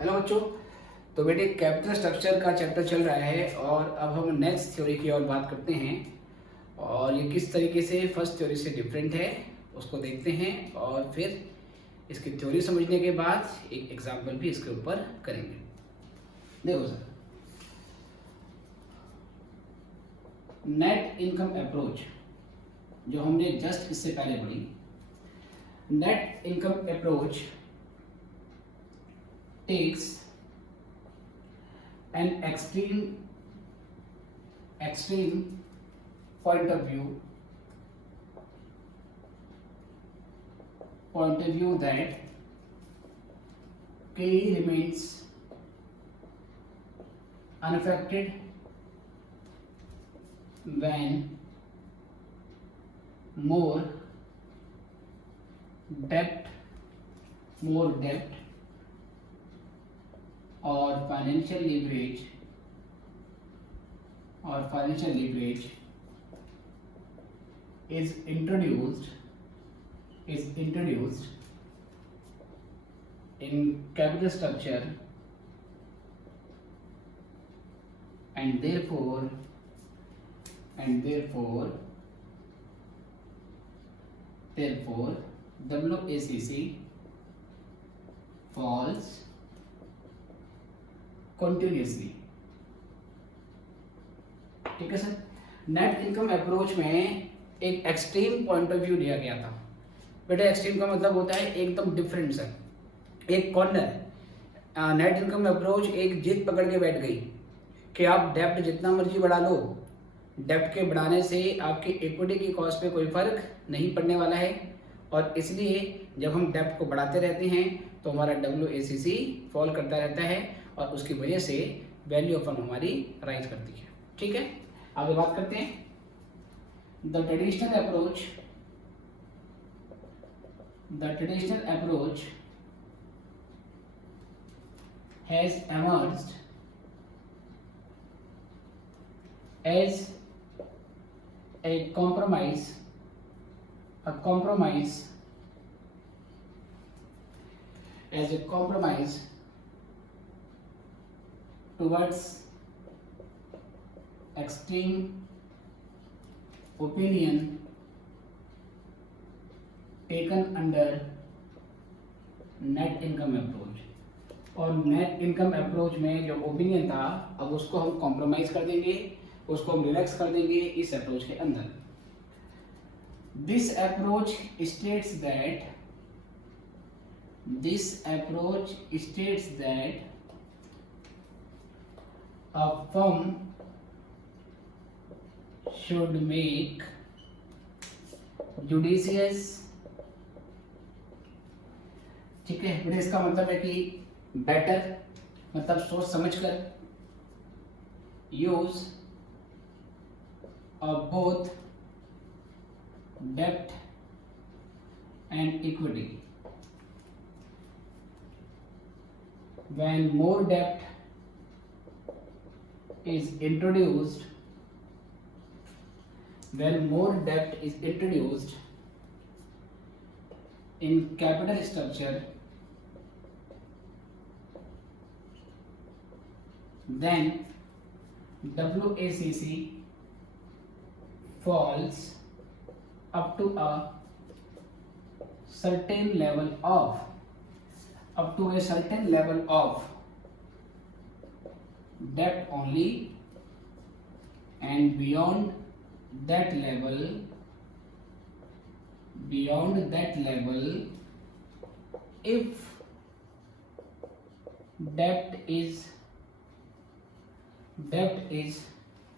Hello बच्चों। तो बेटे कैपिटल स्ट्रक्चर का चैप्टर चल रहा है और अब हम नेक्स्ट थ्योरी की ओर बात करते हैं और ये किस तरीके से फर्स्ट थ्योरी से डिफरेंट है उसको देखते हैं और फिर इसकी थ्योरी समझने के बाद एक एग्जाम्पल भी इसके ऊपर करेंगे। देखो सर, नेट इनकम अप्रोच जो हमने जस्ट इससे पहले पढ़ी, net income approach takes an extreme point of view that K remains unaffected when more debt or financial leverage is introduced in capital structure, and therefore WACC falls continuously. ठीक है sir, net income approach में एक extreme point of view लिया गया था। बेटा extreme का मतलब होता है एकदम डिफरेंट सर, एक कॉर्नर। नेट इनकम अप्रोच एक जिद पकड़ के बैठ गई कि आप डेप्ट जितना मर्जी बढ़ा लो, डेप्ट के बढ़ाने से आपकी इक्विटी की कॉस्ट पे कोई फर्क नहीं पड़ने वाला है और इसलिए जब हम डेप्ट को बढ़ाते रहते हैं तो हमारा WACC फॉल करता रहता है और उसकी वजह से वैल्यू ऑफ फंड हमारी राइज करती है। ठीक है, आगे बात करते हैं। The traditional approach has emerged as a compromise towards extreme opinion taken under net income approach. और नेट इनकम अप्रोच में जो ओपिनियन था अब उसको हम कॉम्प्रोमाइज कर देंगे, उसको हम रिलैक्स कर देंगे इस अप्रोच के अंदर। This approach states that a firm should make judicious, ठीक है बेटा, इसका मतलब है कि बेटर मतलब सोच समझकर यूज ऑफ बोथ डेप्ट and equity when more debt is introduced in capital structure, then WACC falls up to a certain level of debt only, and beyond that level if debt is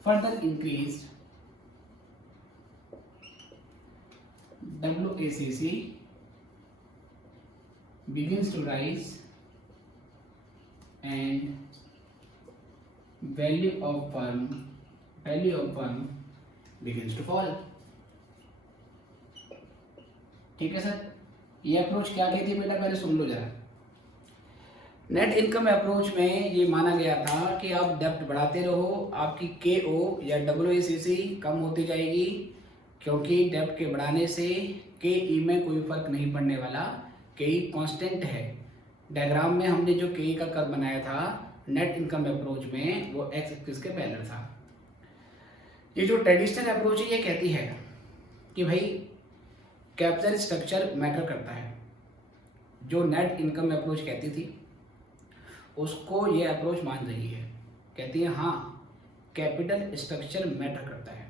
further increased, WACC begins to rise and value of firm begins to fall। ठीक है sir, ये approach क्या कहती है बेटा, पहले सुन लो जरा। Net income approach में ये माना गया था कि आप डेप्ट बढ़ाते रहो, आपकी KO या WACC कम होती जाएगी, क्योंकि डेप्ट के बढ़ाने से KE में कोई फर्क नहीं पड़ने वाला, KE कांस्टेंट है डायग्राम में हमने जो के का कर्व बनाया था नेट इनकम अप्रोच में, वो एक्स एक्सिस के पैरेलल था। ये जो ट्रेडिशनल अप्रोच है ये कहती है कि भाई कैपिटल स्ट्रक्चर मैटर करता है। जो नेट इनकम अप्रोच कहती थी उसको ये अप्रोच मान रही है, कहती है हाँ कैपिटल स्ट्रक्चर मैटर करता है।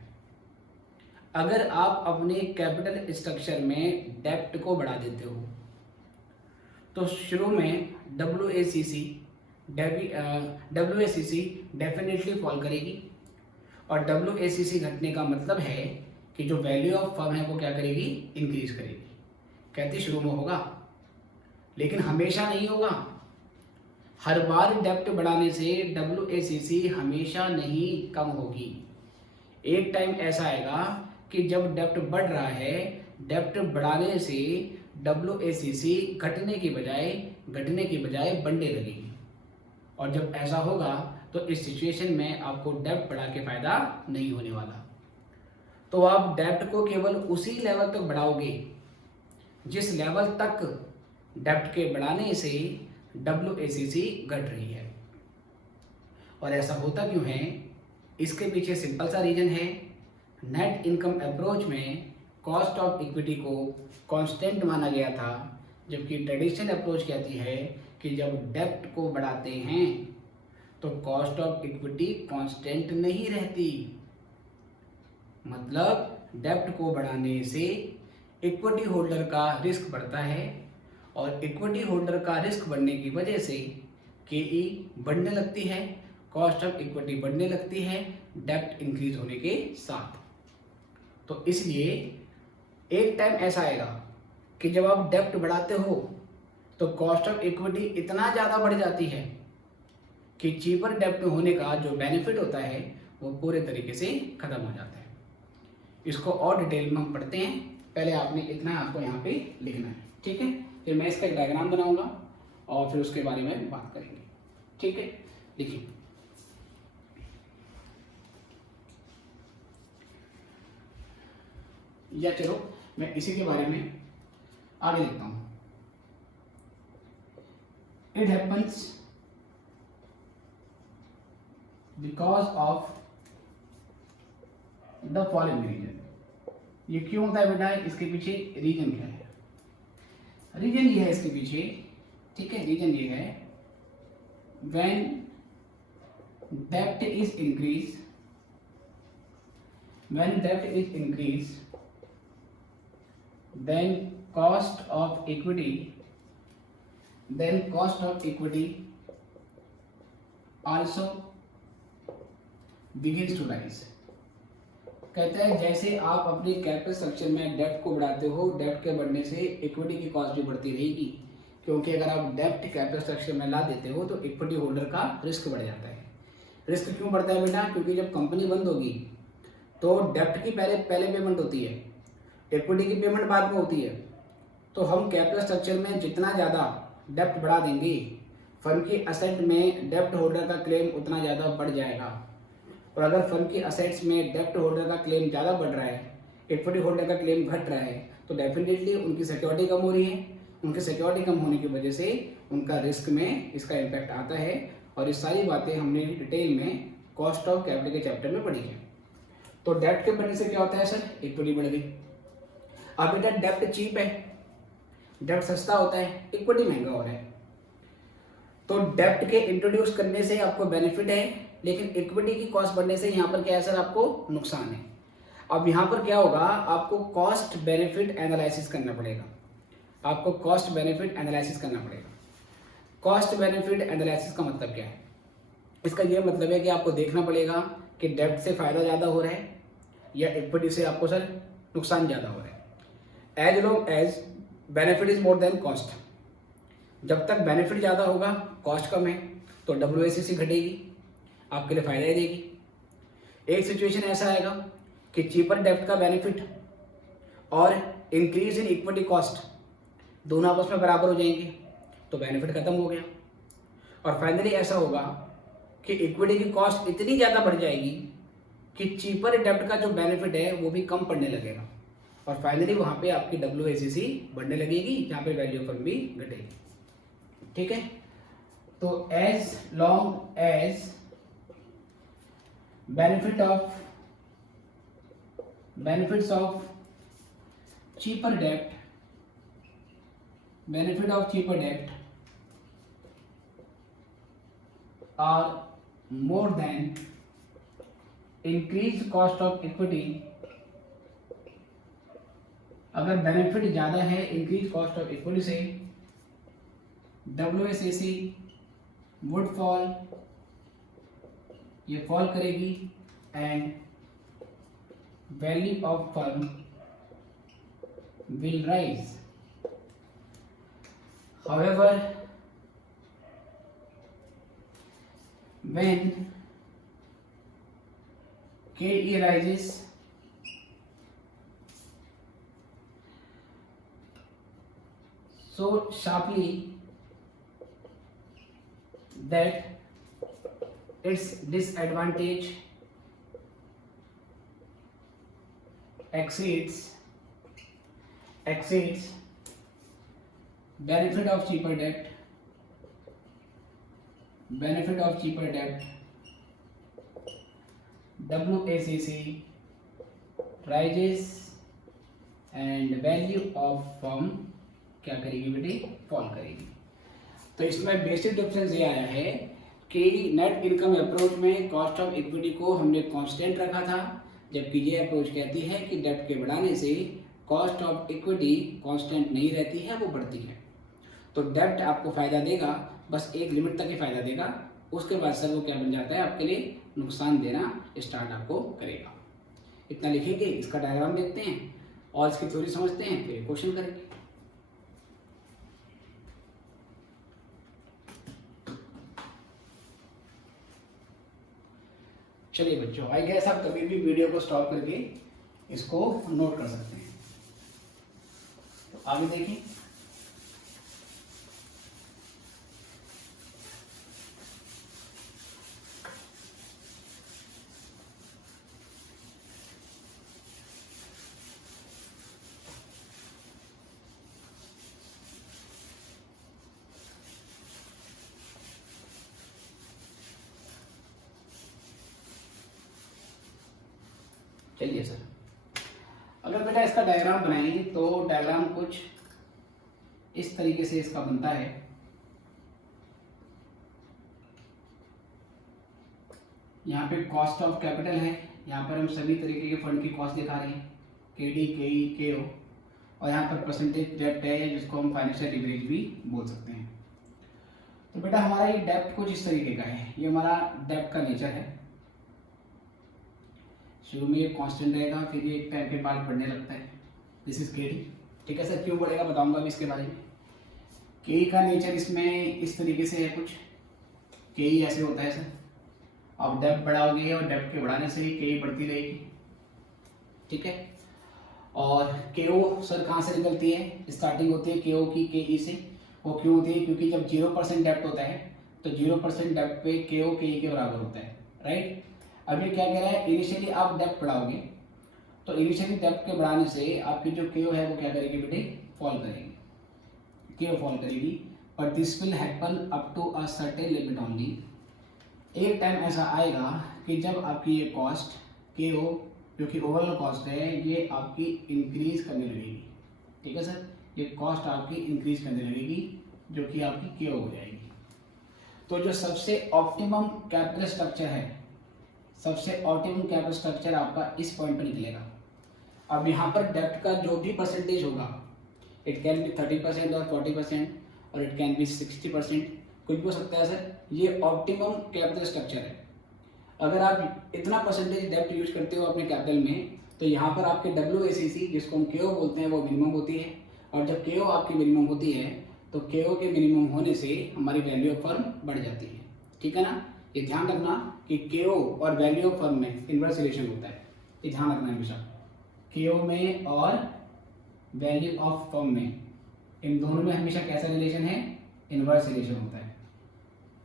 अगर आप अपने कैपिटल स्ट्रक्चर में डेप्ट को बढ़ा देते हो तो शुरू में WACC डेफिनेटली फॉल करेगी, और WACC घटने का मतलब है कि जो वैल्यू ऑफ फर्म है वो क्या करेगी, इंक्रीज करेगी। कहती शुरू में होगा लेकिन हमेशा नहीं होगा। हर बार डेप्ट बढ़ाने से WACC हमेशा नहीं कम होगी। एक टाइम ऐसा आएगा कि जब डेप्ट बढ़ रहा है, डेप्ट बढ़ाने से WACC घटने की बजाय बढ़ने लगेगी। और जब ऐसा होगा तो इस सिचुएशन में आपको डेप्ट बढ़ा के फायदा नहीं होने वाला। तो आप डेप्ट को केवल उसी लेवल तक बढ़ाओगे जिस लेवल तक डेप्ट के बढ़ाने से WACC घट रही है। और ऐसा होता क्यों है, इसके पीछे सिंपल सा रीजन है। नेट इनकम अप्रोच में कॉस्ट ऑफ इक्विटी को कांस्टेंट माना गया था, जबकि ट्रेडिशनल अप्रोच कहती है कि जब डेप्ट को बढ़ाते हैं तो कॉस्ट ऑफ इक्विटी कांस्टेंट नहीं रहती। मतलब डेप्ट को बढ़ाने से इक्विटी होल्डर का रिस्क बढ़ता है, और इक्विटी होल्डर का रिस्क बढ़ने की वजह से KE बढ़ने लगती है, कॉस्ट ऑफ इक्विटी बढ़ने लगती है डेप्ट इंक्रीज होने के साथ। तो इसलिए एक टाइम ऐसा आएगा कि जब आप डेप्ट बढ़ाते हो तो कॉस्ट ऑफ इक्विटी इतना ज़्यादा बढ़ जाती है कि चीपर डेप्ट होने का जो बेनिफिट होता है वो पूरे तरीके से ख़त्म हो जाता है। इसको और डिटेल में हम पढ़ते हैं, पहले आपने इतना आपको यहाँ पे लिखना है, ठीक है। फिर मैं इसका एक डायग्राम बनाऊंगा और फिर उसके बारे में बात करेंगे, ठीक है। देखिए या चलो मैं इसी के बारे में आगे लिखता हूं। It happens because of the following reason. ये क्यों होता है बेटा, इसके पीछे रीजन क्या है? रीजन ये है इसके पीछे, ठीक है। रीजन ये है व्हेन डेप्ट इज इंक्रीज, व्हेन डेप्ट is increase then cost of equity also begins to rise। कहता है जैसे आप अपने कैपिटल स्ट्रक्चर में डेप्ट को बढ़ाते हो, डेप्ट के बढ़ने से इक्विटी की कॉस्ट भी बढ़ती रहेगी, क्योंकि अगर आप डेप्ट कैपिटल स्ट्रक्चर में ला देते हो तो इक्विटी होल्डर का रिस्क बढ़ जाता है। रिस्क क्यों बढ़ता है बेटा? क्योंकि जब कंपनी बंद होगी तो डेप्ट की पहले पेमेंट होती है, इक्विटी की पेमेंट बाद में होती है। तो हम कैपिटल स्ट्रक्चर में जितना ज़्यादा डेप्ट बढ़ा देंगे, फर्म की असेट में डेप्ट होल्डर का क्लेम उतना ज़्यादा बढ़ जाएगा। और अगर फर्म की असेट्स में डेप्ट होल्डर का क्लेम ज़्यादा बढ़ रहा है, इक्विटी होल्डर का क्लेम घट रहा है, तो डेफिनेटली उनकी सिक्योरिटी कम हो रही है। उनकी सिक्योरिटी कम होने की वजह से उनका रिस्क में इसका इम्पैक्ट आता है। और ये सारी बातें हमने डिटेल में कॉस्ट ऑफ कैपिटल के चैप्टर में पढ़ी है। तो डेप्ट के बढ़ने से क्या होता है सर? इक्विटी बढ़ गई। अब बेटा डेप्ट चीप है, डेप्ट सस्ता होता है, इक्विटी महंगा हो रहा है। तो डेप्ट के इंट्रोड्यूस करने से आपको बेनिफिट है, लेकिन इक्विटी की कॉस्ट बढ़ने से यहाँ पर क्या है सर? आपको नुकसान है। अब यहाँ पर क्या होगा, आपको कॉस्ट बेनिफिट एनालिसिस करना पड़ेगा। आपको कॉस्ट बेनिफिट एनालिसिस करना पड़ेगा। कॉस्ट बेनिफिट एनालिसिस का मतलब क्या है? इसका ये मतलब है कि आपको देखना पड़ेगा कि डेप्ट से फ़ायदा ज़्यादा हो रहा है या इक्विटी से आपको सर नुकसान ज़्यादा हो रहा है। As long as benefit is more than cost, जब तक बेनिफिट ज़्यादा होगा कॉस्ट कम है, तो WACC घटेगी, आपके लिए फ़ायदा ही देगी। एक सिचुएशन ऐसा आएगा कि चीपर डेप्ट का बेनिफिट और इंक्रीज इन इक्विटी कॉस्ट दोनों आपस में बराबर हो जाएंगे, तो बेनिफिट खत्म हो गया। और फाइनली ऐसा होगा कि इक्विटी की कॉस्ट इतनी ज़्यादा बढ़ जाएगी कि चीपर डेप्ट का जो बेनिफिट है वो भी कम पड़ने लगेगा, और फाइनली वहाँ पे आपकी WACC बढ़ने लगेगी, जहाँ पे वैल्यू फर्म भी घटेगी। ठीक है। तो as long as benefits of cheaper debt are more than increased cost of equity, अगर बेनिफिट ज़्यादा है इंक्रीज कॉस्ट ऑफ इक्विटी से, WSAC वुड फॉल, ये फॉल करेगी, and value of firm will rise. However, when KE rises, so sharply that its disadvantage exceeds benefit of cheaper debt, WACC rises and value of firm क्या करेगी बेटे, fall करेगी। तो इसमें basic difference ये आया है कि नेट इनकम अप्रोच में कॉस्ट ऑफ इक्विटी को हमने कांस्टेंट रखा था, जबकि ये अप्रोच कहती है कि डेब्ट के बढ़ाने से कॉस्ट ऑफ इक्विटी कांस्टेंट नहीं रहती है, वो बढ़ती है। तो डेब्ट आपको फ़ायदा देगा, बस एक लिमिट तक ही फ़ायदा देगा, उसके बाद सर वो क्या बन जाता है, आपके लिए नुकसान देना स्टार्ट आपको करेगा। इतना लिखेंगे, इसका डायग्राम देखते हैं और इसकी थ्योरी समझते हैं, फिर क्वेश्चन करेंगे। चलिए बच्चों, आई गेस आप कभी भी वीडियो को स्टॉप करके इसको नोट कर सकते हैं। तो आगे देखिए, चलिए सर, अगर बेटा इसका डायग्राम बनाएं तो डायग्राम कुछ इस तरीके से इसका बनता है। यहाँ पे कॉस्ट ऑफ कैपिटल है, यहाँ पर हम सभी तरीके के फंड की कॉस्ट दिखा रहे हैं, KD, KE, KO, और यहाँ पर परसेंटेज डेप्ट है जिसको हम फाइनेंशियल लीवरेज भी बोल सकते हैं। तो बेटा हमारा ये डेप्ट कुछ इस तरीके का है, ये हमारा डेप्ट का नेचर है। शुरू में ये कांस्टेंट रहेगा, फिर ये एक टाइम के बाद बढ़ने लगता है, दिस इज KD। ठीक है सर, क्यों बढ़ेगा बताऊंगा अभी इसके बारे में। KE का नेचर इसमें इस तरीके से है कुछ, KE ऐसे होता है सर, आप डेप्ट बढ़ाओगे और डेप्ट के बढ़ाने से ही KE बढ़ती रहेगी। ठीक है, और KO सर कहाँ से निकलती है, स्टार्टिंग होती है KO की KE से। वो क्यों होती है, क्योंकि जब 0% डेप्ट होता है तो 0% डेप्ट पे KO KE के बराबर होता है, राइट। अब ये क्या कह रहा है, इनिशियली आप डेप्ट बढ़ाओगे तो इनिशियली डेप्ट के बढ़ाने से आपकी जो KO है वो क्या करेगी बेटे, फॉल करेगी, KO फॉल करेगी, but this will happen up to a certain limit only. एक टाइम ऐसा आएगा कि जब आपकी ये कॉस्ट KO जो कि ओवरऑल कॉस्ट है ये आपकी इंक्रीज करने लगेगी। ठीक है सर, ये कॉस्ट आपकी इंक्रीज करने लगेगी जो कि आपकी KO हो जाएगी। तो जो सबसे ऑप्टिमम कैपिटल स्ट्रक्चर है, सबसे ऑप्टिमम कैपिटल स्ट्रक्चर आपका इस पॉइंट पर निकलेगा। अब यहाँ पर डेप्ट का जो भी परसेंटेज होगा, इट कैन बी 30% और 40% और इट कैन बी 60%, कुछ भी हो सकता है सर, ये ऑप्टिमम कैपिटल स्ट्रक्चर है। अगर आप इतना परसेंटेज डेप्ट यूज करते हो अपने कैपिटल में, तो यहाँ पर आपके WACC जिसको हम KO बोलते हैं वो मिनिमम होती है, और जब KO आपकी मिनिमम होती है तो KO के मिनिमम होने से हमारी वैल्यू ऑफ फर्म बढ़ जाती है। ठीक है ना, ये ध्यान रखना कि KO और वैल्यू ऑफ फर्म में इन्वर्स रिलेशन होता है, ये ध्यान रखना हमेशा। KO में और वैल्यू ऑफ फर्म में, इन दोनों में हमेशा कैसा रिलेशन है, इन्वर्स रिलेशन होता है।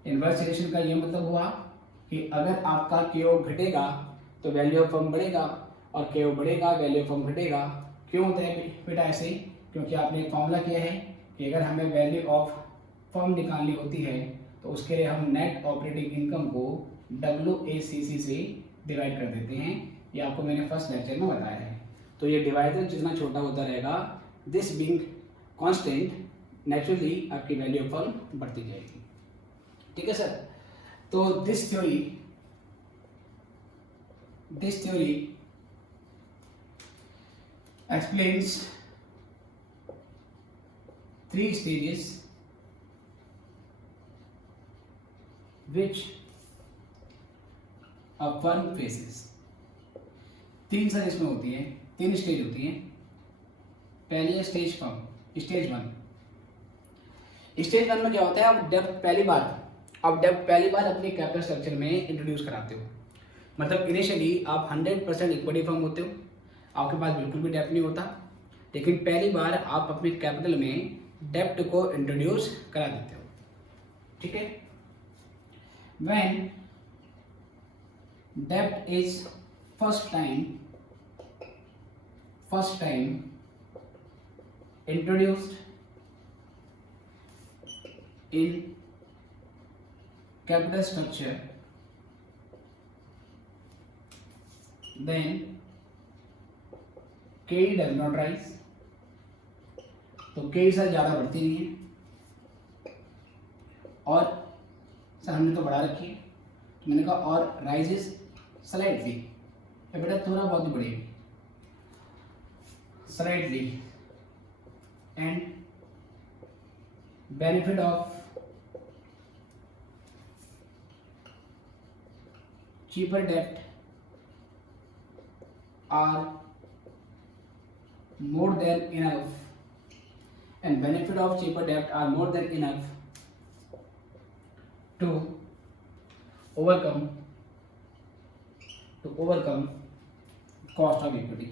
इन्वर्स रिलेशन का ये मतलब हुआ कि अगर आपका KO घटेगा तो वैल्यू ऑफ फर्म बढ़ेगा, और KO बढ़ेगा वैल्यू ऑफ फर्म घटेगा। क्यों होता है बेटा ऐसे, क्योंकि आपने एक फॉर्मूला किया है कि अगर हमें वैल्यू ऑफ फर्म निकालनी होती है तो उसके लिए हम नेट ऑपरेटिंग इनकम को WACC से डिवाइड कर देते हैं। ये आपको मैंने फर्स्ट लेक्चर में बताया है। तो ये डिवाइडर जितना छोटा होता रहेगा, दिस बीइंग कांस्टेंट, नेचुरली आपकी वैल्यू ऑफ फर्म बढ़ती जाएगी। ठीक है सर। तो this theory explains 3 stages which a firm faces। 3 sir इसमें होती है, 3 स्टेज होती हैं। पहली है स्टेज 1। स्टेज 1 में क्या होता है, आप डेप्थ पहली बार अपनी कैपिटल स्ट्रक्चर में इंट्रोड्यूस कराते हो। मतलब इनिशियली आप 100% इक्विटी फर्म होते हो, आपके पास बिल्कुल भी डेप्ट नहीं होता, लेकिन पहली बार आप अपने कैपिटल में डेप्ट को इंट्रोड्यूस करा देते हो। ठीक है। व्हेन डेप्ट is first time introduced in capital structure, then KE does not rise। तो KE सर ज़्यादा बढ़ती नहीं है, और सर हमने तो बढ़ा रखी है, तो मैंने कहा और राइजेस स्लाइटली, या बेटा थोड़ा बहुत ही बढ़ेगी slightly, and benefit of cheaper debt are more than enough, and benefit of cheaper debt are more than enough to overcome cost of equity।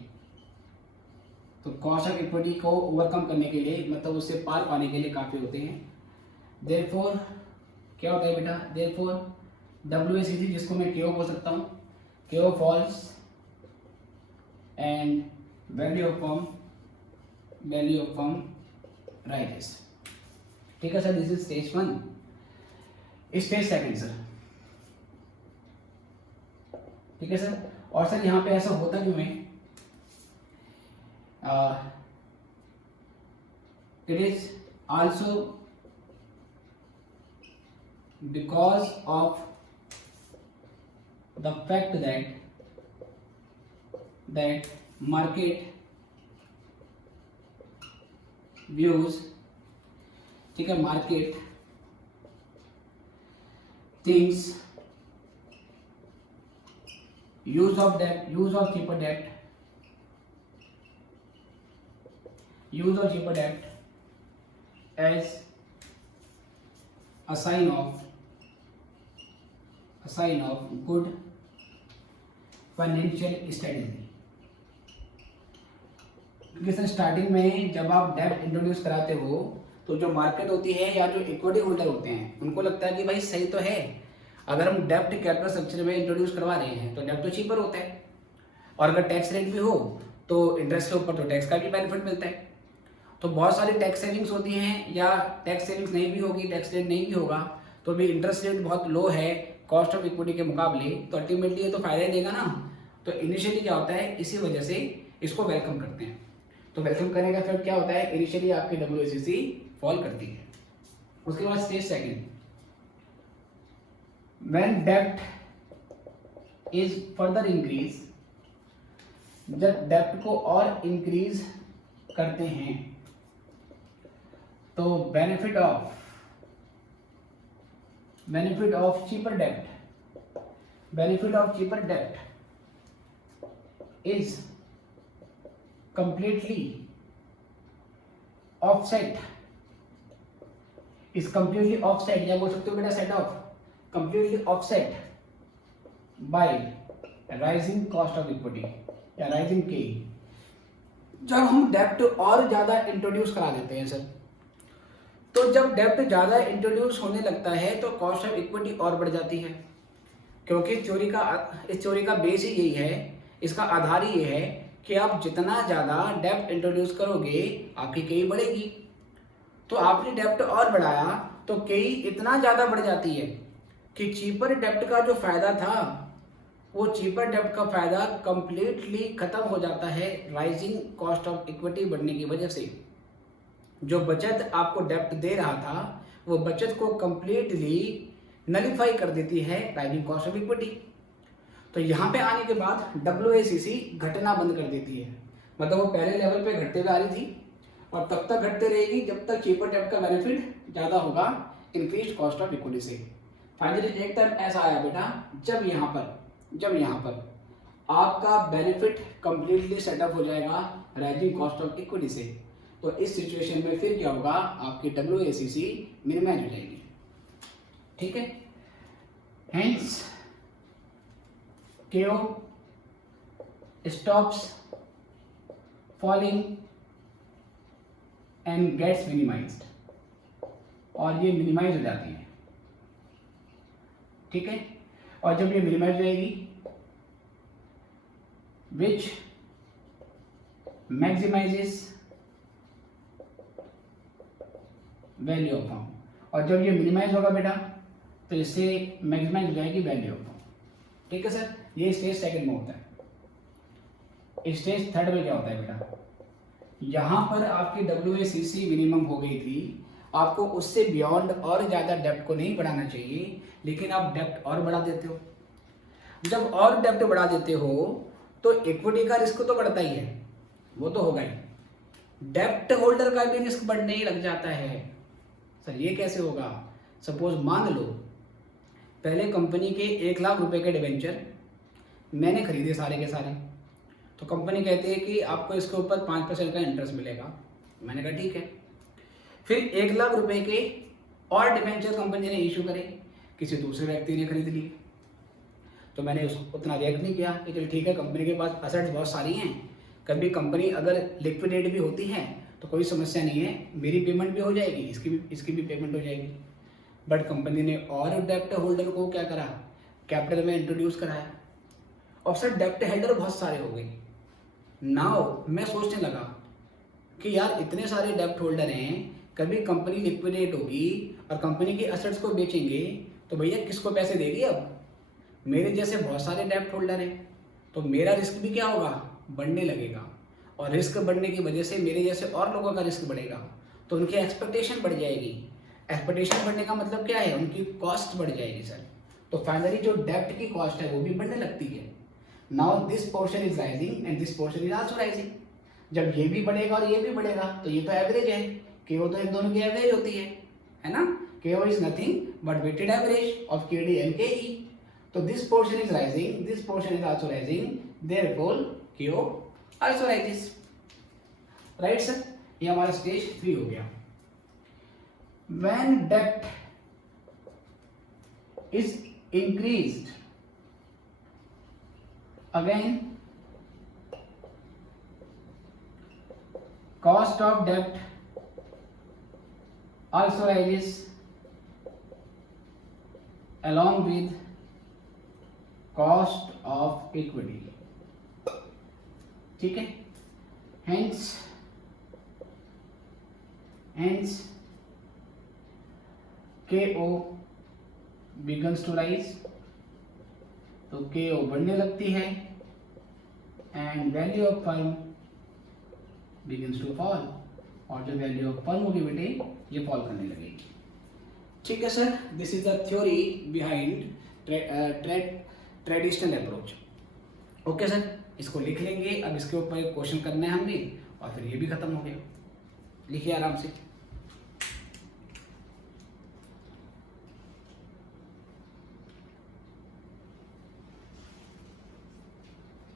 तो कॉस्ट ऑफ इक्विटी को ओवरकम करने के लिए, मतलब उससे पार पाने के लिए काफ़ी होते हैं। देयरफॉर क्या होता है बेटा, देयरफॉर WACC, जिसको मैं KO बोल सकता हूँ, KO falls and value of firm rises. ठीक है sir, this is stage 1। Stage 2 sir, ठीक है सर। और सर यहाँ पे ऐसा होता क्यों है, it is also because of the fact that market views, ठीक है, market thinks use of cheaper debt as a sign of good financial strategy. क्योंकि सर स्टार्टिंग में जब आप डेब्ट इंट्रोड्यूस कराते हो तो जो मार्केट होती है या जो इक्विटी होल्डर होते हैं उनको लगता है कि भाई सही तो है, अगर हम डेब्ट कैपिटल स्ट्रक्चर में इंट्रोड्यूस करवा रहे हैं तो डेब्ट तो चीपर होता है, और अगर टैक्स रेट भी हो तो इंटरेस्ट के ऊपर तो टैक्स का भी बेनिफिट मिलता है। तो बहुत सारी टैक्स सेविंग्स होती हैं, या टैक्स सेविंग्स नहीं भी होगी, टैक्स रेट नहीं भी होगा, तो भी इंटरेस्ट रेट बहुत लो है कॉस्ट ऑफ इक्विटी के मुकाबले, तो अल्टीमेटली ये तो फायदा ही देगा ना। तो इनिशियली क्या होता है, इसी वजह से इसको वेलकम करते हैं। तो वेलकम करने का इफेक्ट क्या होता है, इनिशियली आपकी WACC फॉल करती है। उसके बाद स्टेज 2, व्हेन डेब्ट इज फर्दर इंक्रीज, जब डेब्ट को और इंक्रीज करते हैं तो बेनिफिट ऑफ चीपर डेब्ट is completely offset, या बोल सकते हो बेटा set of, completely offset by rising cost of equity या rising KE। जब हम डेब्ट और ज्यादा इंट्रोड्यूस करा देते हैं सर, तो जब डेब्ट ज्यादा इंट्रोड्यूस होने लगता है तो कॉस्ट ऑफ इक्विटी और बढ़ जाती है, क्योंकि इस थ्योरी का बेस ही यही है, इसका आधार ही ये है कि आप जितना ज़्यादा डेब्ट इंट्रोड्यूस करोगे आपकी KE बढ़ेगी। तो आपने डेप्ट और बढ़ाया तो कई इतना ज़्यादा बढ़ जाती है कि चीपर डेप्ट का जो फ़ायदा था वो चीपर डेप्ट का फ़ायदा कंप्लीटली ख़त्म हो जाता है राइजिंग कॉस्ट ऑफ इक्विटी बढ़ने की वजह से। जो बचत आपको डेप्ट दे रहा था वो बचत को कंप्लीटली नलीफाई कर देती है राइजिंग कॉस्ट ऑफ इक्विटी। तो यहाँ पे आने के बाद WACC घटना बंद कर देती है, मतलब वो पहले लेवल पे घटते हुए आ रही थी और तब तक घटते रहेगी जब तक चीपर डेप्ट का बेनिफिट ज़्यादा होगा इंक्रीज कॉस्ट ऑफ इक्विटी से। फाइनली एक टाइम ऐसा आया बेटा जब यहाँ पर आपका बेनिफिट कंप्लीटली सेटअप हो जाएगा राइजिंग कॉस्ट ऑफ इक्विटी से। तो इस सिचुएशन में फिर क्या होगा, आपकी WACC मिनिमाइज हो जाएगी। ठीक है, hence KO stops falling and gets minimized, और ये मिनिमाइज हो जाती है। ठीक है, और जब ये मिनिमाइज हो जाएगी which maximizes value of firm, और जब ये मिनिमाइज होगा बेटा तो इससे मैक्सिमाइज हो जाएगी वैल्यू ऑफ फर्म। ठीक है सर, ये स्टेज सेकंड में होता है। स्टेज थर्ड में क्या होता है बेटा, यहाँ पर आपकी WACC मिनिमम हो गई थी, आपको उससे बियॉन्ड और ज़्यादा डेप्ट को नहीं बढ़ाना चाहिए, लेकिन आप डेप्ट और बढ़ा देते हो। जब और डेप्ट बढ़ा देते हो तो इक्विटी का रिस्क तो बढ़ता ही है, वो तो होगा ही। डेप्ट होल्डर का भी रिस्क बढ़ने ही लग जाता है। सर ये कैसे होगा, सपोज मान लो पहले कंपनी के 1 लाख रुपए के डिवेंचर मैंने खरीदे सारे के सारे, तो कंपनी कहती है कि आपको इसके ऊपर 5% का इंटरेस्ट मिलेगा। मैंने कहा ठीक है। फिर 1 लाख रुपए के और डिवेंचर कंपनी ने इशू करे, किसी दूसरे व्यक्ति ने खरीद लिए, तो मैंने उसको उतना रिएक्ट नहीं किया कि चल ठीक है, कंपनी के पास असेट्स बहुत सारी हैं, कभी कंपनी अगर लिक्विडेट भी होती है तो कोई समस्या नहीं है, मेरी पेमेंट भी हो जाएगी, इसकी भी पेमेंट हो जाएगी। बट कंपनी ने और डेप्ट होल्डर को क्या करा, कैपिटल में इंट्रोड्यूस कराया, और सर डेप्ट होल्डर बहुत सारे हो गए। नाउ मैं सोचने लगा कि यार इतने सारे डेप्ट होल्डर हैं, कभी कंपनी लिक्विडेट होगी और कंपनी की असेट्स को बेचेंगे तो भैया किसको पैसे देगी। अब मेरे जैसे बहुत सारे डेप्ट होल्डर हैं, तो मेरा रिस्क भी क्या होगा, बढ़ने लगेगा, और रिस्क बढ़ने की वजह से मेरे जैसे और लोगों का रिस्क बढ़ेगा, तो उनकी एक्सपेक्टेशन बढ़ जाएगी। एक्सपेक्टेशन बढ़ने का मतलब क्या है, उनकी कॉस्ट बढ़ जाएगी सर। तो फाइनली जो डेप्ट की कॉस्ट है वो भी बढ़ने लगती है। Now this portion is rising and this portion is also rising. जब ये भी बढ़ेगा और ये भी बढ़ेगा तो ये तो एवरेज है, KO तो एक दोनों की एवरेज होती है ना। KO is nothing but weighted average of KD and KE। तो this portion is rising, this portion is also rising, therefore KO also rises. Right sir, ये हमारा स्टेज 3 हो गया। When debt is increased, again cost of debt also rises along with cost of equity। ठीक है, hence KO begins to rise, तो KO बढ़ने लगती है and value of firm begins to fall, और जो वैल्यू ऑफ फर्म होगी बेटे ये फॉल करने लगेगी। ठीक है sir, this is the theory behind traditional approach. Okay sir, इसको लिख लेंगे। अब इसके ऊपर एक क्वेश्चन करना है हमने और फिर ये भी खत्म हो गया। लिखिए आराम से।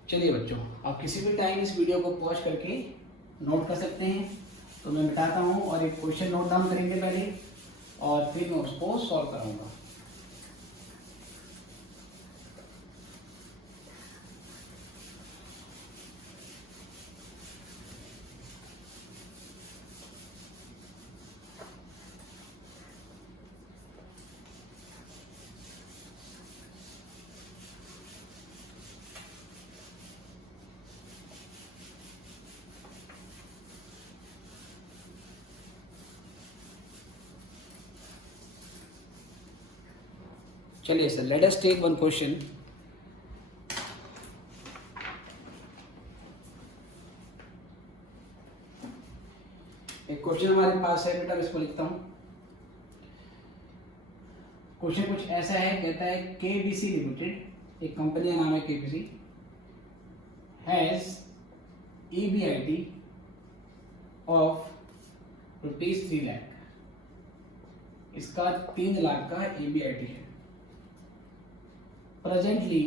चलिए बच्चों, आप किसी भी टाइम इस वीडियो को पॉज करके नोट कर सकते हैं। तो मैं मिटाता हूँ और एक क्वेश्चन नोट डाउन करेंगे पहले और फिर मैं उसको सॉल्व कराऊंगा। चलिए sir, let us take one question. एक क्वेश्चन हमारे पास है बेटा, मैं इसको लिखता हूँ। क्वेश्चन कुछ ऐसा है, कहता है केबीसी लिमिटेड, एक कंपनी का नाम है KBC, has EBIT of ₹3 lakh. इसका 3 लाख का EBIT है। Presently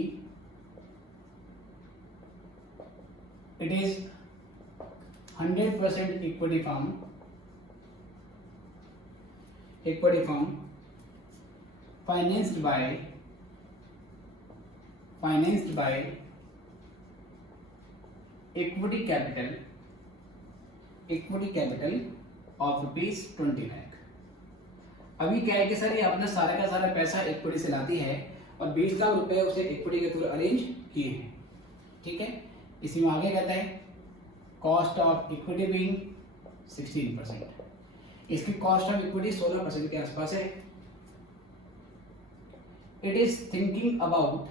it is 100% equity firm financed by equity capital of ₹20 lakh. अभी क्या है कि सर ये अपना सारा का सारा पैसा इक्विटी से लाती है और 20 लाख रुपए उसे इक्विटी के थ्रू अरेंज किए हैं, ठीक है। इसी में आगे कहता है कॉस्ट ऑफ इक्विटी बीइंग 16%, इसकी कॉस्ट ऑफ इक्विटी 16% के आसपास है। It is thinking about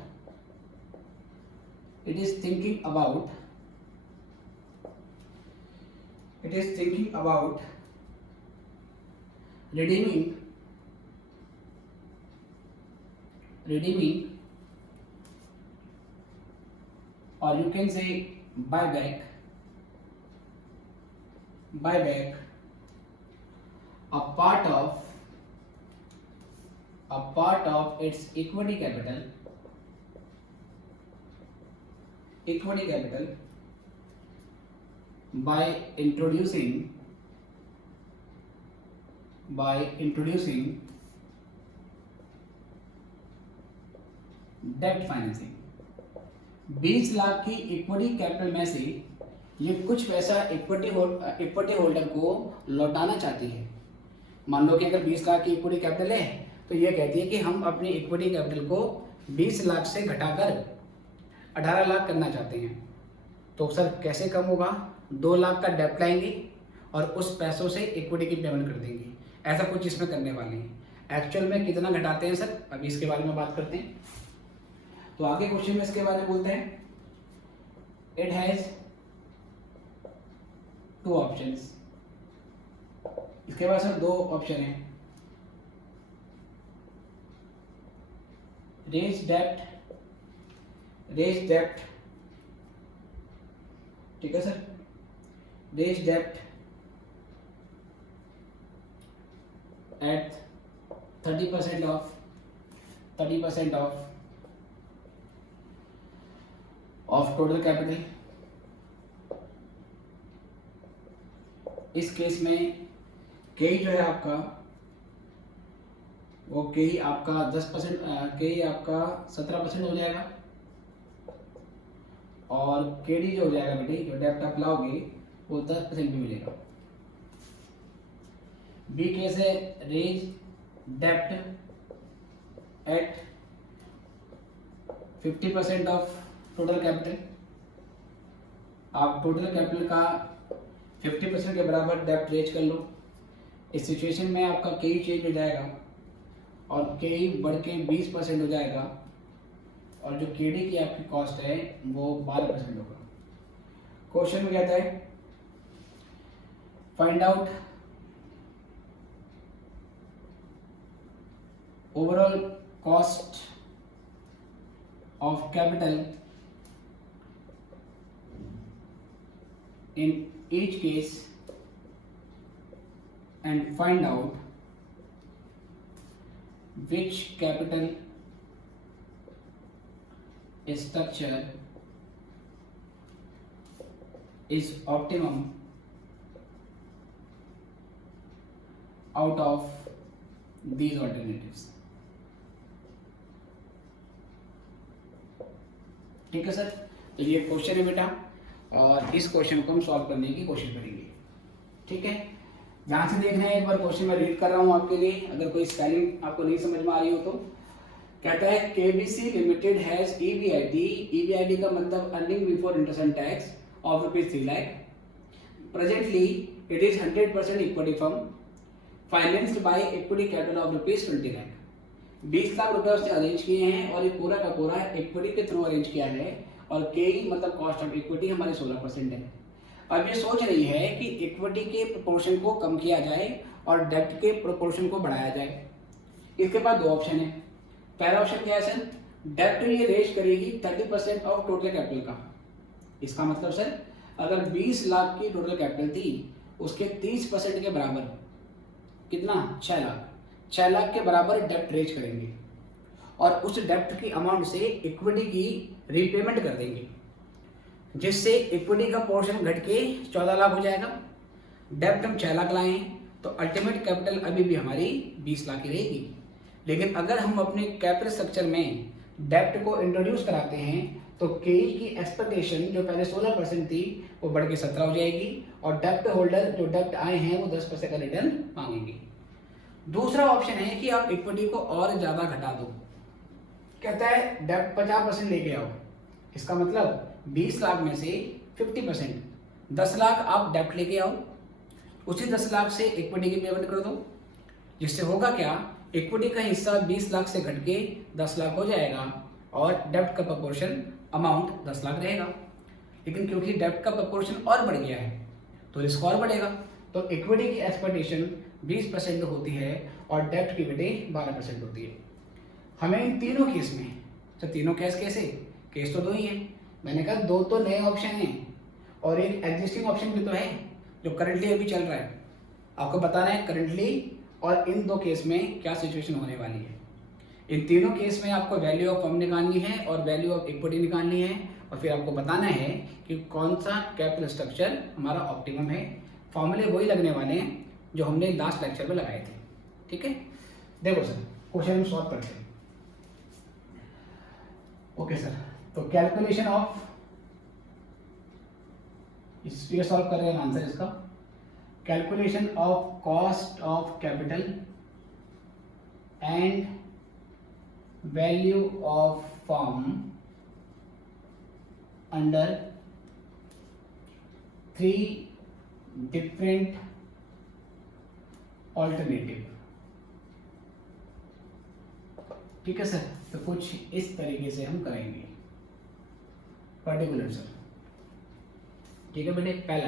redeeming or you can say buyback a part of its equity capital by introducing debt financing. 20 lakh की इक्विटी कैपिटल में से ये कुछ पैसा इक्विटी होल्डर को लौटाना चाहती है। मान लो कि अगर 20 लाख की इक्विटी कैपिटल है तो ये कहती है कि हम अपनी इक्विटी कैपिटल को 20 लाख से घटाकर 18 लाख करना चाहते हैं। तो सर कैसे कम होगा? 2 लाख का डेप्ट लाएंगे और उस पैसों से इक्विटी की पेमेंट कर देंगे, ऐसा कुछ इसमें करने वाले हैं। एक्चुअल में कितना घटाते हैं सर, अभी इसके बारे में बात करते हैं। तो आगे क्वेश्चन में इसके बारे में बोलते हैं, इट हैज 2 ऑप्शंस। इसके बाद सर 2 ऑप्शन है, रेज डेप्ट, ठीक है सर, रेज डेप्ट एट 30% ऑफ टोटल कैपिटल। इस केस में केई जो है आपका, वो केई आपका 10%, केई आपका 17% हो जाएगा और केडी जो हो जाएगा बेटे, जो डेप्ट आप लाओगे वो 10% भी मिलेगा। बी केस है रेज डेप्ट एट 50% ऑफ टोटल कैपिटल। आप टोटल कैपिटल का 50% के बराबर डेप्ट रेज कर लो। इस सिचुएशन में आपका केई चेंज हो जाएगा और केई बढ़ के 20% हो जाएगा और जो केडी की आपकी कॉस्ट है वो 12% होगा। क्वेश्चन में कहता है find out overall cost of capital in each case and find out which capital structure is optimum out of these alternatives। ठीक है सर, तो ये क्वेश्चन है बेटा और इस क्वेश्चन को हम सॉल्व करने की कोशिश करेंगे। ठीक है, ध्यान से देखना है, एक बार क्वेश्चन मैं रीड कर रहा हूँ आपके लिए, अगर कोई स्पेलिंग आपको नहीं समझ में आ रही हो तो। कहता है केबीसी लिमिटेड हैज ईबीआईटी का मतलब earning before interest and tax of ₹3 lakh. Presently it is 100% equity firm financed by equity capital of ₹20 lakh. 20 lakh रुपए उसने अरेंज किए हैं और ये पूरा का पूरा इक्विटी के थ्रू अरेंज किया है और के मतलब कॉस्ट ऑफ इक्विटी हमारे 16% है। अब ये सोच रही है कि इक्विटी के प्रोपोर्शन को कम किया जाए और डेब्ट के प्रोपोर्शन को बढ़ाया जाए। इसके पास दो ऑप्शन है। पहला ऑप्शन क्या है सर, डेब्ट ये रेज करेगी 30% ऑफ टोटल कैपिटल का। इसका मतलब सर अगर 20 लाख की टोटल कैपिटल थी उसके 30% के बराबर, कितना, 6 लाख, 6 लाख के बराबर डेब्ट रेज करेंगे और उस डेब्ट की अमाउंट से इक्विटी की रीपेमेंट कर देंगे, जिससे इक्विटी का पोर्शन घट के 14 लाख हो जाएगा। डेब्ट हम 6 लाख लाए हैं तो अल्टीमेट कैपिटल अभी भी हमारी 20 लाख ही रहेगी। लेकिन अगर हम अपने कैपिटल स्ट्रक्चर में डेब्ट को इंट्रोड्यूस कराते हैं तो केई की एक्सपेक्टेशन जो पहले 16% थी वो बढ़ के 17 हो जाएगी और डेब्ट होल्डर जो डेब्ट आए हैं वो 10% का रिटर्न मांगेंगे। दूसरा ऑप्शन है कि आप इक्विटी को और ज़्यादा घटा दो। कहता है डेब्ट 50% लेके आओ। इसका मतलब 20 लाख में से 50%, 10 लाख आप डेब्ट लेके आओ, उसी 10 लाख से इक्विटी की पेमेंट कर दो, जिससे होगा क्या, इक्विटी का हिस्सा 20 लाख से घट के 10 लाख हो जाएगा और डेब्ट का प्रोपोर्शन अमाउंट 10 लाख रहेगा। लेकिन क्योंकि डेब्ट का प्रोपोर्शन और बढ़ गया है तो रिस्क और बढ़ेगा। तो इक्विटी की एक्सपेक्टेशन 20% होती है और डेब्ट की वैल्यू 12% होती है। हमें इन तीनों केस में, तो तीनों केस कैसे, केस तो दो ही हैं। मैंने कहा दो तो नए ऑप्शन हैं और एक एग्जिस्टिंग ऑप्शन भी तो है जो करंटली अभी चल रहा है। आपको बताना है करंटली और इन दो केस में क्या सिचुएशन होने वाली है। इन तीनों केस में आपको वैल्यू ऑफ फर्म निकालनी है और वैल्यू ऑफ इक्विटी निकालनी है और फिर आपको बताना है कि कौन सा कैपिटल स्ट्रक्चर हमारा ऑप्टिमम है। फॉर्मूले वही लगने वाले हैं जो हमने लास्ट लेक्चर में लगाए थे। ठीक है, देखो सर क्वेश्चन हम सॉल्व करते हैं। ओके सर, तो कैलकुलेशन ऑफ, इसलिए सॉल्व कर रहे हैं आंसर इसका, calculation of cost of capital and value of firm under 3 different alternative. ठीक है सर, तो कुछ इस तरीके से हम करेंगे पर्टिकुलर सर। ठीक है बेटे, पहला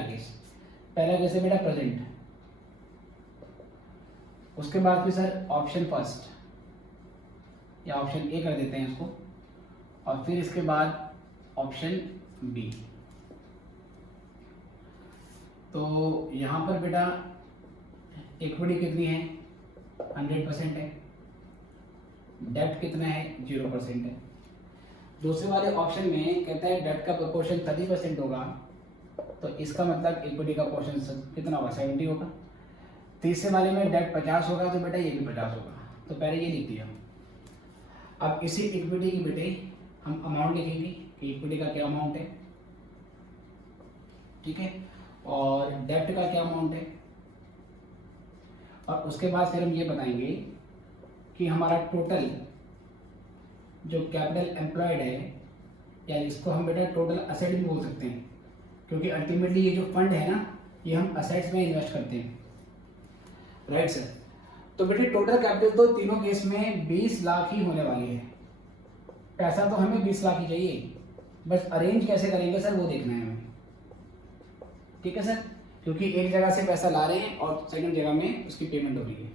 केस है बेटा प्रेजेंट, उसके बाद फिर सर ऑप्शन फर्स्ट या ऑप्शन ए कर देते हैं इसको, और फिर इसके बाद ऑप्शन बी। तो यहाँ पर बेटा इक्विटी कितनी है, 100% है, डेब्ट कितना है, 0% है। दूसरे वाले ऑप्शन में कहता है डेब्ट का प्रोपोर्शन 30% होगा, तो इसका मतलब इक्विटी का पोर्शन कितना होगा, 70 होगा। तीसरे वाले में डेब्ट 50 होगा तो बेटा ये भी 50 होगा, तो पहले ये लिख दिया। अब इसी इक्विटी की बेटे हम अमाउंट लिखेंगे कि इक्विटी का क्या अमाउंट है, ठीक है, और डेब्ट का क्या अमाउंट है, और उसके बाद फिर हम ये बताएंगे कि हमारा टोटल जो कैपिटल एम्प्लॉयड है, या इसको हम बेटा टोटल असेट भी बोल सकते हैं, क्योंकि अल्टीमेटली ये जो फंड है ना ये हम असेट्स में इन्वेस्ट करते हैं, राइट सर। तो बेटे टोटल कैपिटल तो तीनों केस में 20 लाख ही होने वाली है। पैसा तो हमें 20 लाख ही चाहिए, बस अरेंज कैसे करेंगे सर वो देखना है हमें। ठीक है सर, क्योंकि एक जगह से पैसा ला रहे हैं और सेकंड जगह में उसकी पेमेंट हो रही है।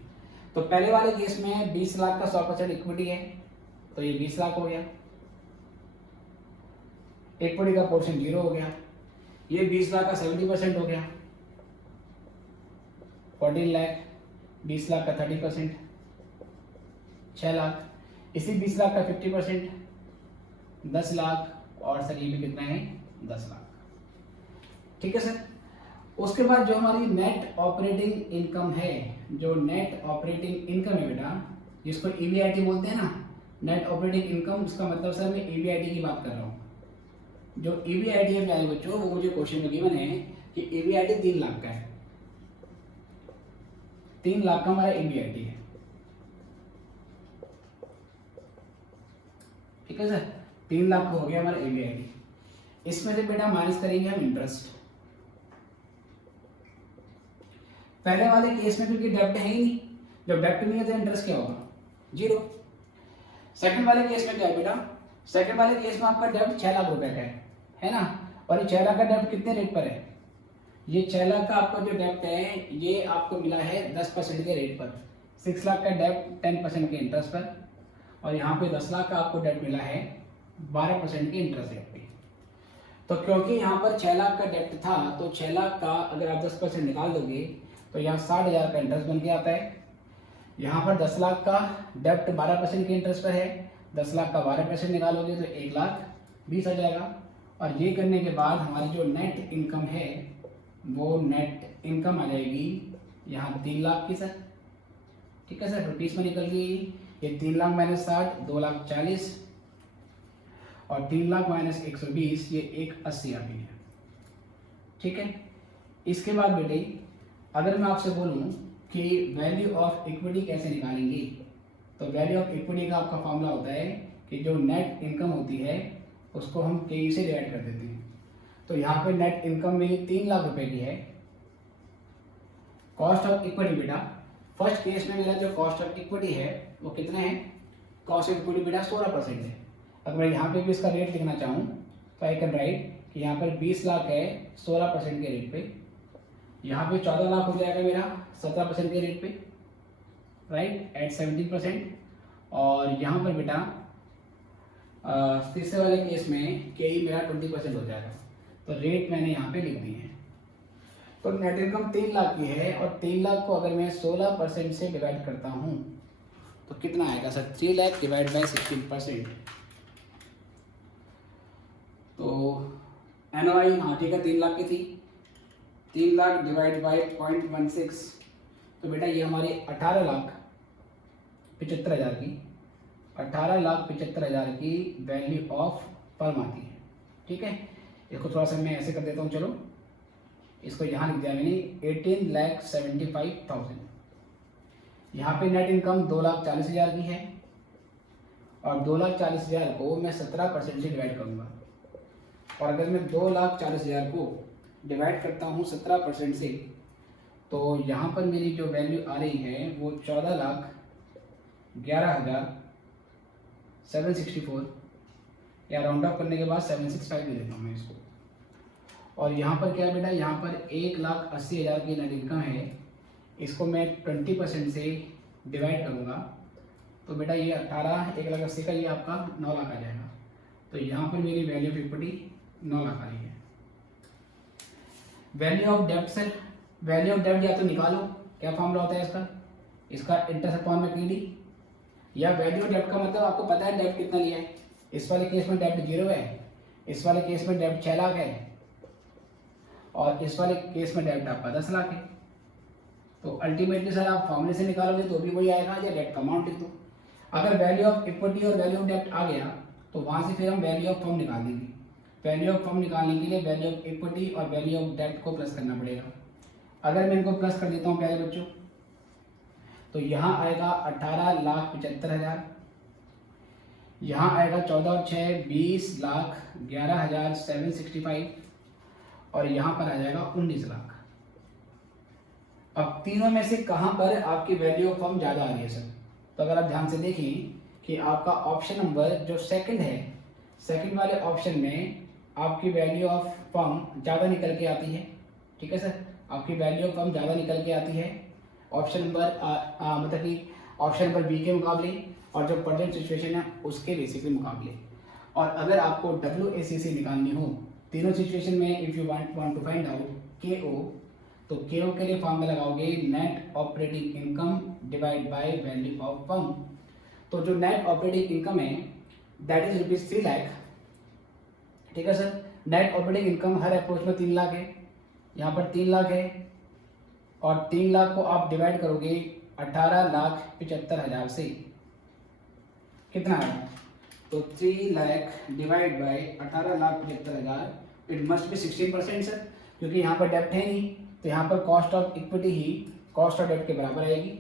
तो पहले वाले केस में 20 लाख का 100% इक्विटी है, तो ये 20 लाख हो गया, इक्विटी का पोर्शन 0 हो गया, ये 20 लाख का 70% हो गया, 14 लाख, 20 लाख का 30%, 6 लाख, इसी 20 लाख का 50%, 10 लाख, और सर ये भी कितना है, 10 लाख। ठीक है सर। उसके बाद जो हमारी नेट ऑपरेटिंग इनकम है, जो नेट ऑपरेटिंग इनकम है बेटा, जिसको EBIT बोलते हैं ना, नेट ऑपरेटिंग इनकम, उसका मतलब सर मैं EBIT की बात कर रहा हूँ। जो EBIT है प्यारे बच्चों, वो मुझे क्वेश्चन में गिवन है कि EBIT 3 लाख का है, 3 लाख का हमारा EBIT है। ठीक है सर, 3 लाख का हो गया हमारा EBIT। इसमें से बेटा माइनस करेंगे हम इंटरेस्ट। पहले वाले केस में क्योंकि डेब्ट है ही नहीं, जब डेब्ट नहीं है तो इंटरेस्ट क्या होगा, 0। सेकंड वाले केस में क्या है बेटा, सेकंड वाले केस में आपका डेब्ट 6 लाख रुपए का है ना, और ये 6 लाख का डेब्ट कितने रेट पर है, ये 6 लाख का आपका जो डेब्ट है ये आपको मिला है 10% के रेट पर, 6 लाख का डेब्ट 10% के इंटरेस्ट पर, और यहाँ पे 10 लाख का आपको डेब्ट मिला है 12% के इंटरेस्ट रेट पे। तो क्योंकि यहाँ पर 6 लाख का डेब्ट था तो 6 लाख का अगर आप 10% निकाल दोगे तो यहाँ 60,000 का इंटरेस्ट बन के आता है। यहाँ पर 10 लाख का डेब्ट 12% के इंटरेस्ट पर है, 10 लाख का 12% निकालोगे तो 1,20,000 आ जाएगा। और ये करने के बाद हमारी जो नेट इनकम है वो नेट इनकम आ जाएगी यहाँ 3 लाख की सर, ठीक है सर, रुपीज़ में निकल गई ये 3 लाख माइनस 60 2,40,000 और 3 लाख माइनस 120 ये 1,80 आ गई है, ठीक है। इसके बाद बेटे अगर मैं आपसे बोलूँ कि वैल्यू ऑफ इक्विटी कैसे निकालेंगे, तो वैल्यू ऑफ इक्विटी का आपका फॉर्मूला होता है कि जो नेट इनकम होती है उसको हम के से डिवाइड कर देते हैं। तो यहाँ पे नेट इनकम मेरी 3 लाख रुपए की है। कॉस्ट ऑफ इक्विटी बेटा फर्स्ट केस में मेरा जो कॉस्ट ऑफ इक्विटी है वो कितना है, कॉस्ट ऑफ इक्विटी बेटा 16% है। अगर मैं यहाँ पे भी इसका रेट लिखना चाहूँ तो आई कैन राइट कि यहाँ पर 20 लाख है 16% के रेट पे, यहाँ पे 14 लाख हो जाएगा मेरा 17% के रेट पे, राइट एट 17%। और यहाँ पर बेटा तीसरे वाले केस में के ही मेरा 20% हो जाएगा। तो रेट मैंने यहाँ पे लिख दिए हैं। तो नेट इनकम 3 लाख की है और 3 लाख को अगर मैं 16% से डिवाइड करता हूँ तो कितना आएगा सर, 3 लाख डिवाइड बाई 16%। तो NOI हाँ ठीक है 3 लाख की थी, 3 लाख डिवाइड बाई 0.16 तो बेटा ये हमारी 18,75,000 की 18,75,000 की वैल्यू ऑफ फर्म आती है, ठीक है। इसको थोड़ा सा मैं ऐसे कर देता हूँ, चलो इसको यहाँ लिख दिया मैंने 18,75,000। यहाँ पे नेट इनकम 2,40,000 की है और 2,40,000 को मैं 17% से डिवाइड करूँगा। और अगर मैं 2,40,000 को डिवाइड करता हूँ 17% से तो यहाँ पर मेरी जो वैल्यू आ रही है वो 14,11,764 या राउंड ऑफ करने के बाद 765 दे देता हूँ मैं इसको। और यहाँ पर क्या है बेटा, यहाँ पर 1,80,000 की नेट इनकम है, इसको मैं 20% से डिवाइड करूँगा तो बेटा ये 1,80,000 का ये आपका 9 लाख आ जाएगा। तो यहाँ पर मेरी वैल्यू ऑफ इक्विटी 9 लाख आ रही है। वैल्यू ऑफ डेब्ट सर, वैल्यू ऑफ डेब्ट या तो निकालो, क्या फॉर्मूला होता है इसका, इसका इंटरेस्ट अपॉन में PD, या वैल्यू ऑफ डेब्ट का मतलब आपको पता है डेब्ट कितना लिया है। इस वाले केस में डेब्ट 0 है, इस वाले केस में डेब्ट 6 लाख है और इस वाले केस में डेब्ट आपका 10 लाख है। तो अल्टीमेटली सर आप फॉर्मूले से निकालोगे तो भी वही आएगा या डेब्ट का अमाउंट लिख दो। अगर वैल्यू ऑफ इक्विटी और वैल्यू ऑफ डेब्ट आ गया तो वहाँ से फिर हम वैल्यू ऑफ फर्म निकाल देंगे। वैल्यू ऑफ फर्म निकालने के लिए वैल्यू ऑफ इक्विटी और वैल्यू ऑफ डेब्ट को प्लस करना पड़ेगा। अगर मैं इनको प्लस कर देता हूँ प्यारे बच्चों तो यहाँ आएगा 18,75,000, यहाँ आएगा 14 और 6 20,11,765 और यहाँ पर आ जाएगा 19 लाख। अब तीनों में से कहाँ पर आपकी वैल्यू ऑफ फर्म ज़्यादा आ रही है सर, तो अगर आप ध्यान से देखें कि आपका ऑप्शन नंबर जो सेकंड है, सेकंड वाले ऑप्शन में आपकी वैल्यू ऑफ फर्म ज़्यादा निकल के आती है, ठीक है सर, आपकी वैल्यू ऑफ फर्म ज़्यादा निकल के आती है ऑप्शन नंबर मतलब कि ऑप्शन नंबर बी के मुकाबले और जो प्रेजेंट सिचुएशन है उसके बेसिकली मुकाबले। और अगर आपको WACC निकालनी हो तीनों सिचुएशन में, if you want to find out KO, तो KO के लिए फॉर्मूला लगाओगे net operating income divide by value of firm. तो जो नेट ऑपरेटिंग इनकम है दैट इज रुपीज 3 लाख, ठीक है सर। नेट ऑपरेटिंग इनकम हर अप्रोच में 3 लाख है, यहाँ पर 3 लाख है और 3 लाख को आप डिवाइड करोगे 18,75,000 से, कितना है, तो 3 lakh divide by 18,75,000 it must be 16% sir, क्योंकि यहाँ पर डेब्ट है नहीं तो यहाँ पर cost of equity he cost of डेब्ट के बराबर आएगी।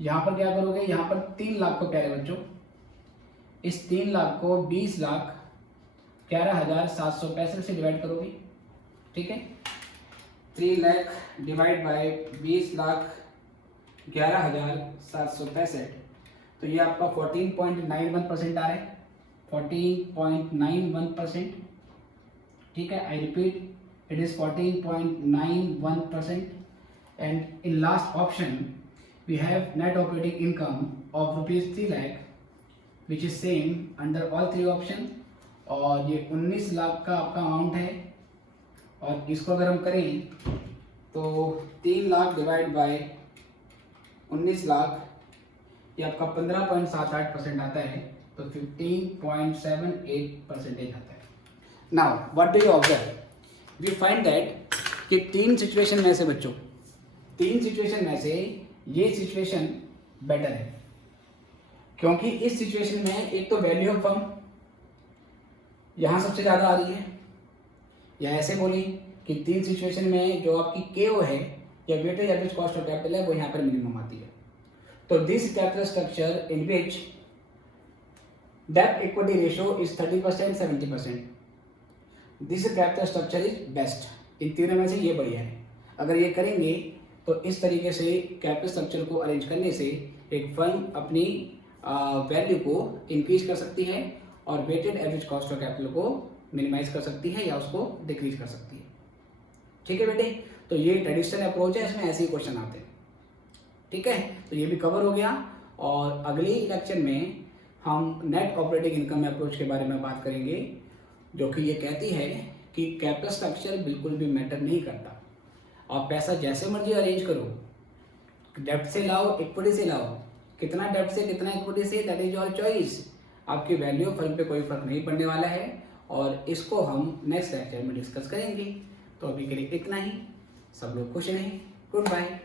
यहाँ पर क्या करोगे, यहाँ पर 3 लाख को प्यारे बच्चों, इस 3 लाख को 20,11,765 से डिवाइड करोगे, ठीक है। 3 लाख डिवाइड बाय 20,11,765 तो ये आपका 14.91% आ रहा है, 14.91%। ठीक है, I repeat, it is 14.91%। And in last option we have net operating income of ₹3 lakh which is same under all 3 option, और ये 19 लाख का आपका अमाउंट है। और इसको अगर हम करें तो 3 लाख डिवाइड बाय 19 लाख, ये आपका 15.78% आता है, तो 15.78% आता है। Now what do you observe, we find that कि 3 सिचुएशन में से बच्चों, 3 सिचुएशन में से ये सिचुएशन बेटर है, क्योंकि इस सिचुएशन में एक तो वैल्यू ऑफ फर्म यहाँ सबसे ज़्यादा आ रही है, या ऐसे बोली कि 3 सिचुएशन में जो आपकी KO है या weighted average cost of capital है वो यहाँ पर मिनिमम आती है। तो this capital structure in which डेब्ट equity ratio is 30%, 70%, this capital structure is best. इन तीनों में से ये बढ़िया है। अगर ये करेंगे तो इस तरीके से कैपिटल स्ट्रक्चर को अरेंज करने से एक फर्म अपनी वैल्यू को इंक्रीज कर सकती है और weighted average cost of capital को मिनिमाइज कर सकती है या उसको डिक्रीज कर सकती है। ठीक है बेटे, तो ये ट्रेडिशनल अप्रोच है, इसमें ऐसे ही क्वेश्चन आते हैं। ठीक है, तो ये भी कवर हो गया, और अगली लेक्चर में हम नेट ऑपरेटिंग इनकम अप्रोच के बारे में बात करेंगे, जो कि ये कहती है कि कैपिटल स्ट्रक्चर बिल्कुल भी मैटर नहीं करता। आप पैसा जैसे मर्जी अरेंज करो, डेब्ट से लाओ, इक्विटी से लाओ, कितना डेब्ट से कितना इक्विटी से, दैट इज योर चॉइस। आपकी वैल्यू फर्म पे कोई फर्क नहीं पड़ने वाला है, और इसको हम नेक्स्ट लेक्चर में डिस्कस करेंगे। तो अभी के लिए इतना ही, सब लोग खुश रहें, गुड बाय।